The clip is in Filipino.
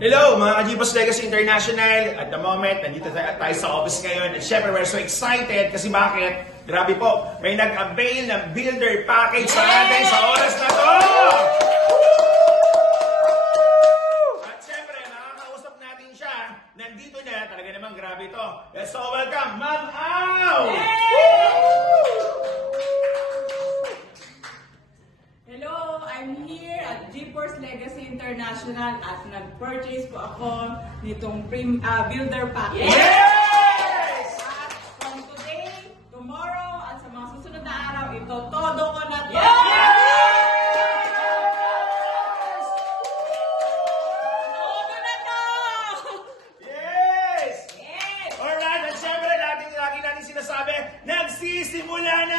Hello mga ka-Jeepos Legacy International. At the moment, nandito tayo sa office ngayon. And syempre, we're so excited kasi bakit? Grabe po, may nag-avail ng builder package sa atin sa oras na to! At syempre, makakausap natin siya. Nandito na, talaga namang grabe ito. Let's so welcome, Ma'am Au! Hello, I'm here at GeForce Legacy International at nag-purchase po ako nitong builder package. Yes! At from today, tomorrow, at sa mga susunod na araw, ito, todo ko na to! Yes! Todo na to! Yes! Yes! Alright, at syempre, lagi natin sinasabi, nagsisimula na